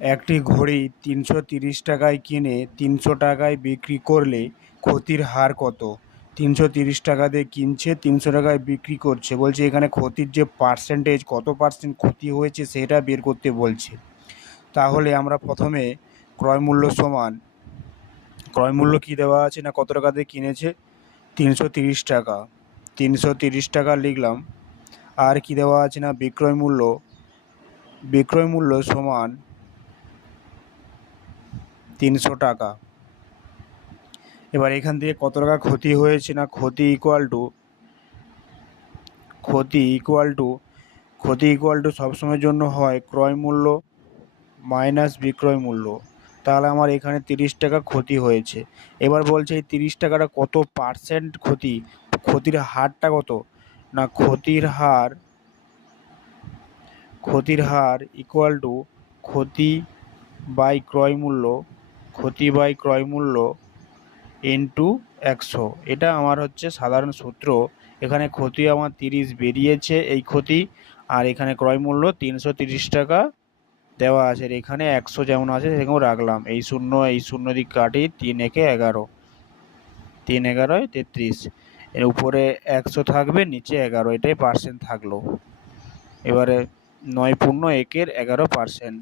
একটি ঘড়ি ৩৩০ টাকায় কিনে ৩০০ টাকায় বিক্রি করলে ক্ষতির হার কত? ৩৩০ টাকা দিয়ে কিনছে, ৩০০ টাকায় বিক্রি করছে। বলছে এখানে ক্ষতির যে পার্সেন্টেজ, কত পার্সেন্ট ক্ষতি হয়েছে সেটা বের করতে বলছে। তাহলে আমরা প্রথমে ক্রয় মূল্য সমান, ক্রয় মূল্য কী দেওয়া আছে না, কত টাকা দিয়ে কিনেছে? ৩৩০ টাকা। ৩৩০ টাকা লিখলাম। আর কি দেওয়া আছে না, বিক্রয় মূল্য, বিক্রয় মূল্য সমান ৩০০ টাকা। এবার এখান থেকে কত টাকা ক্ষতি হয়েছে না, ক্ষতি ইকুয়াল টু সবসময়ের জন্য হয় ক্রয় মূল্য মাইনাস বিক্রয় মূল্য। তাহলে আমার এখানে ৩০ টাকা ক্ষতি হয়েছে। এবার বলছে এই ৩০ টাকাটা কত পার্সেন্ট ক্ষতি, ক্ষতির হারটা কত না, ক্ষতির হার ইকুয়াল টু ক্ষতি বাই ক্রয় মূল্য ইন্টু ১০০। এটা আমার হচ্ছে সাধারণ সূত্র। এখানে ক্ষতি আমার ৩০ বেরিয়েছে এই ক্ষতি, আর এখানে ক্রয় মূল্য ৩৩০ টাকা দেওয়া আছে, আর এখানে ১০০ যেমন আছে সেরকম রাখলাম। এই শূন্য দিক কাটি, ৩ একে ১১, ৩ ১১ ৩৩, এর উপরে ১০০ থাকবে, নিচে ১১, এটাই পার্সেন্ট থাকলো। এবারে ৯ পূর্ণ ১-এর ১১%।